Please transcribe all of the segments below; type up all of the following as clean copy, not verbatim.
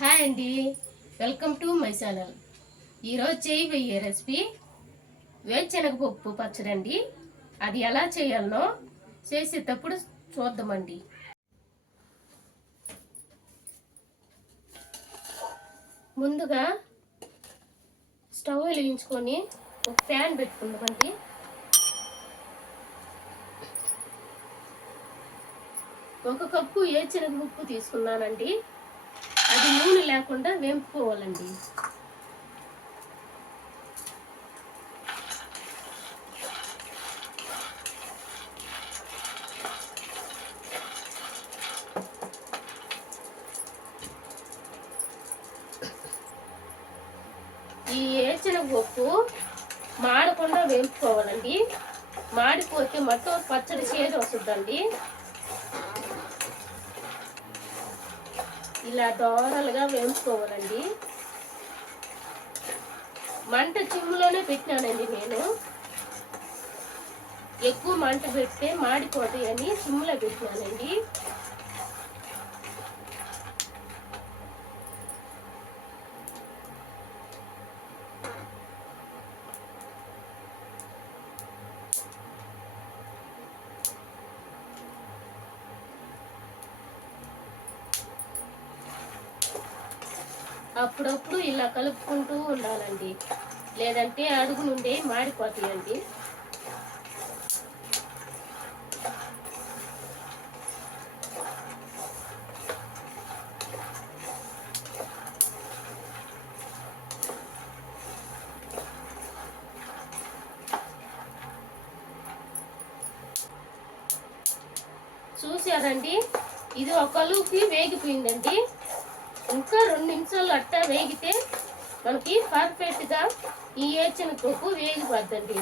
Hi అండి, welcome to my channel. ఈరోజు చేయబోయే రెసిపీ వేరుశనగపప్పు పచ్చడి అండి. అది ఎలా చేయాలనో చేసేటప్పుడు చూద్దామండి. ముందుగా స్టవ్ వెలిగించుకొని ఒక ప్యాన్ పెట్టుకుందామండి. ఒక కప్పు వేరుశనగపప్పు తీసుకున్నానండి. అది నూనె లేకుండా వేపుకోవాలండి. ఈ వేరుశనగపప్పు మాడకుండా వేపుకోవాలండి. మాడిపోతే మొత్తం పచ్చడి చేదు వస్తుందండి. ఇలా దోరలుగా వేపుకోవాలండి. మంట చిమ్ములోనే పెట్టినానండి. నేను ఎక్కువ మంట పెడితే మాడిపోతాయని చిమ్ములో పెట్టినానండి. అప్పుడప్పుడు ఇలా కలుపుకుంటూ ఉండాలండి, లేదంటే అడుగు నుండి మాడిపోతాయండి. చూసారండి, ఇది ఒక కలుపుకి వేగిపోయిందండి. ఇంకా 2 నిమిషాలు అట్టా వేగితే మనకి పర్ఫెక్ట్గా ఈ వేరుశనగపప్పు వేగిపోద్దండి.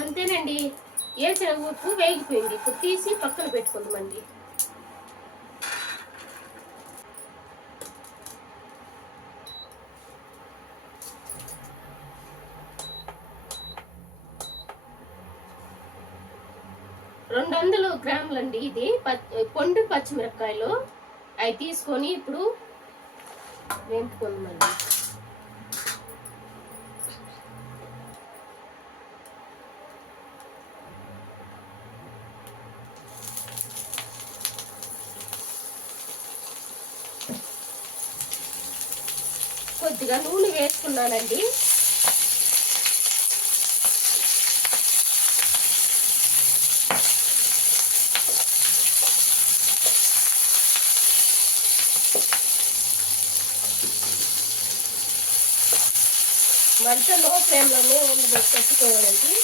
అంతేనండి, వేరుశనగపప్పు వేగిపోయింది. ఇప్పుడు తీసి పక్కన పెట్టుకుందామండి. రెండు 200 గ్రాములండి. ఇది పొండు పచ్చిమిరపకాయలు అవి తీసుకొని ఇప్పుడు వేపుకుందామండి. కొద్దిగా నూనె వేసుకున్నానండి. మంట లో ఫ్లేమ్లోనే పెట్టుకోవాలండి.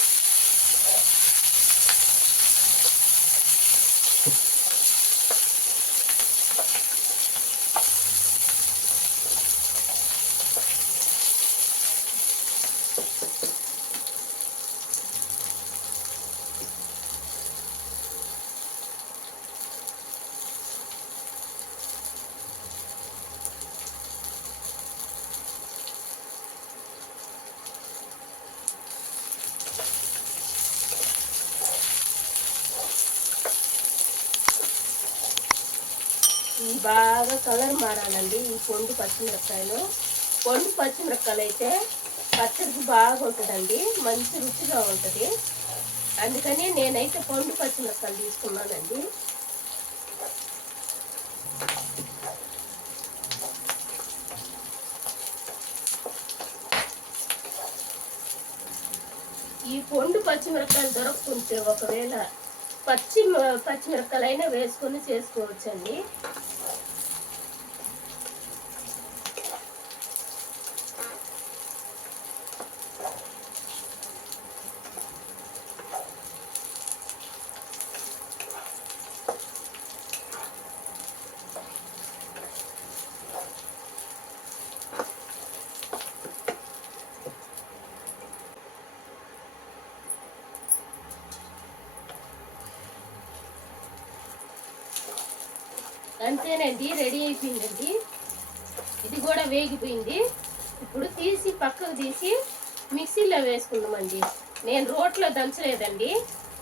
బాగా కలర్ మారాలండి. ఈ పొండు పచ్చిమిరపకాయలు అయితే పచ్చడికి బాగా ఉంటుందండి, మంచి రుచిగా ఉంటుంది. అందుకని నేనైతే పొండు పచ్చిమిరపకాయలు తీసుకున్నానండి. ఈ పొండు పచ్చిమిరపకాయలు దొరకకుంటే ఒకవేళ పచ్చిమిరపకాయలు అయినా వేసుకొని చేసుకోవచ్చండి. అంతేనండి, రెడీ అయిపోయిందండి. ఇది కూడా వేగిపోయింది. ఇప్పుడు తీసి పక్కకు తీసి మిక్సీలో వేసుకుందామండి. నేను రోట్లో దంచలేదండి,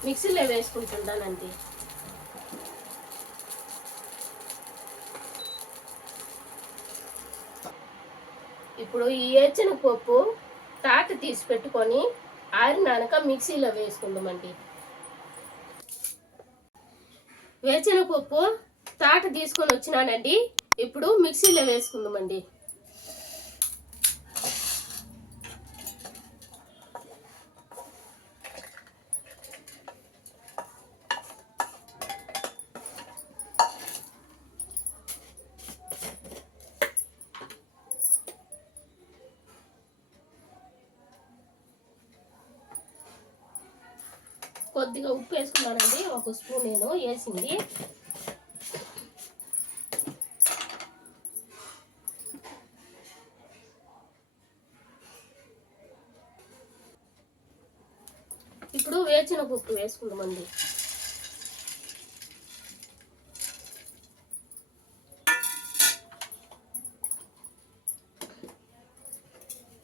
మిక్సీలో వేసుకుంటున్నానండి. ఇప్పుడు ఈ వేరుశనగపప్పు తాట తీసి పెట్టుకొని ఆరినాక మిక్సీలో వేసుకుందామండి. వేరుశనగపప్పు తాట తీసుకొని వచ్చినానండి. ఇప్పుడు మిక్సీలో వేసుకుందామండి. కొద్దిగా ఉప్పు వేసుకున్నానండి, ఒక స్పూన్ నేను వేసింది. ఇప్పుడు వేరుశనగపప్పు వేసుకుందామండి.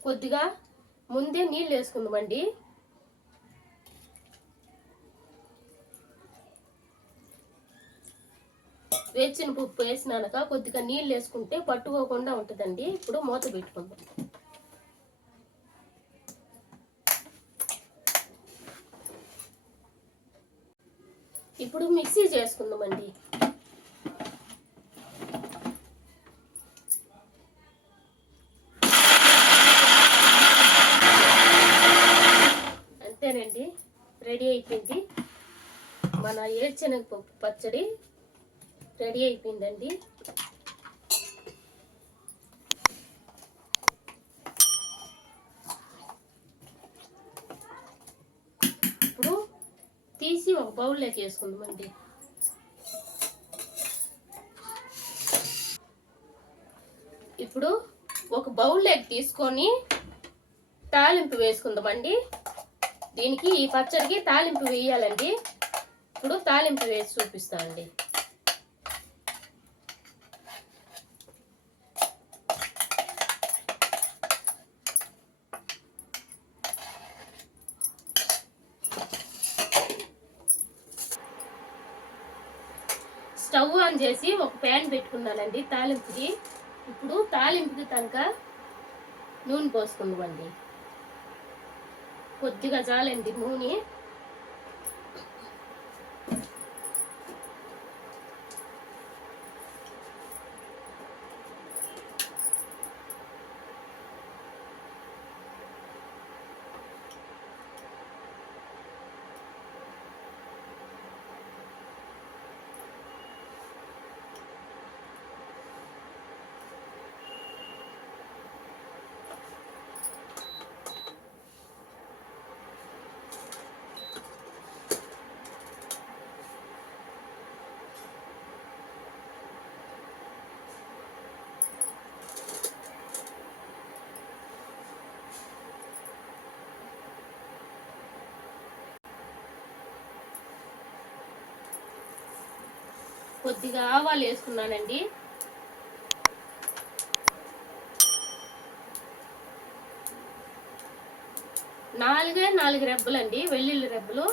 కొద్దిగా ముందే నీళ్ళు వేసుకుందామండి. వేరుశనగపప్పు వేసినాక కొద్దిగా నీళ్ళు వేసుకుంటే పట్టుకోకుండా ఉంటుందండి. ఇప్పుడు మూత పెట్టుకుందాం. ఇప్పుడు మిక్సీ చేసుకుందామండి. అంతేనండి, రెడీ అయిపోయింది. మన వేరుశనగపప్పు పచ్చడి రెడీ అయిపోయిందండి. ఇప్పుడు తీసి ఒక బౌల్లోకి వేసుకుందామండి. ఇప్పుడు ఒక బౌల్లోకి తీసుకొని తాలింపు వేసుకుందామండి. దీనికి ఈ పచ్చడికి తాలింపు వేయాలండి. ఇప్పుడు తాలింపు వేసి చూపిస్తానండి. స్టవ్ ఆన్ చేసి ఒక ప్యాన్ పెట్టుకున్నానండి తాలింపుకి. ఇప్పుడు తాలింపుకి కనుక నూనె పోసుకుందామండి. కొద్దిగా చాలండి నూనె. కొద్దిగా ఆవాలు వేసుకున్నానండి. నాలుగు రెబ్బలండి, వెల్లుల్లి రెబ్బలు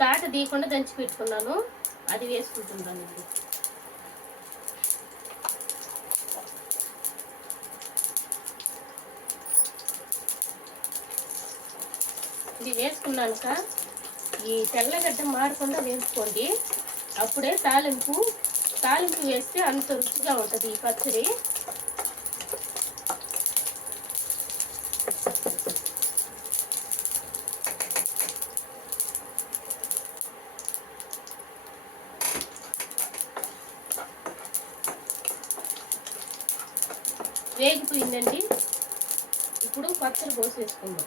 తాట తీయకుండా దంచి పెట్టుకున్నాను, అది వేసుకుంటున్నానండి. ఇది వేసుకున్నాక ఈ తెల్లగడ్డ మారకుండా వేసుకోండి. అప్పుడే తాలింపు వేస్తే అంత రుచిగా ఉంటుంది ఈ పచ్చడి. వేగిపోయిందండి. ఇప్పుడు పచ్చడి పోసి వేసుకుందాం.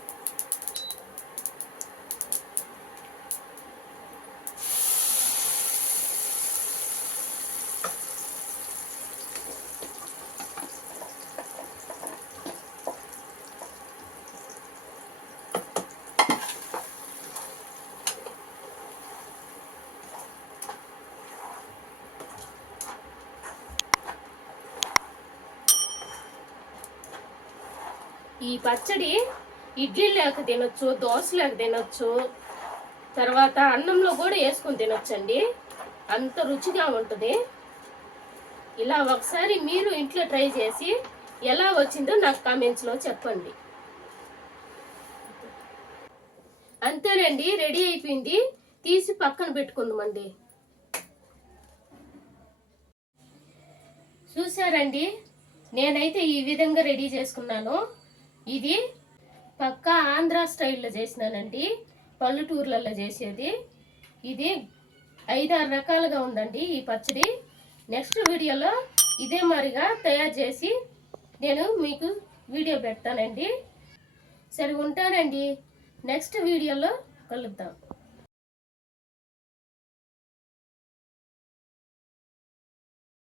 ఈ పచ్చడి ఇడ్లీ లేక తినొచ్చు, దోశ లేక తినొచ్చు, తర్వాత అన్నంలో కూడా వేసుకొని తినొచ్చండి. అంత రుచిగా ఉంటుంది. ఇలా ఒకసారి మీరు ఇంట్లో ట్రై చేసి ఎలా వచ్చిందో నాకు కామెంట్స్లో చెప్పండి. అంతేనండి, రెడీ అయిపోయింది. తీసి పక్కన పెట్టుకుందామండి. చూసారండి, నేనైతే ఈ విధంగా రెడీ చేసుకున్నాను. ఇది పక్కా ఆంధ్ర స్టైల్లో చేసినానండి, పల్లెటూర్లలో చేసేది. ఇది 5-6 రకాలుగా ఉందండి ఈ పచ్చడి. నెక్స్ట్ వీడియోలో ఇదే మరిగా తయారు చేసి నేను మీకు వీడియో పెడతానండి. సరే, ఉంటానండి. నెక్స్ట్ వీడియోలో కలుద్దాం.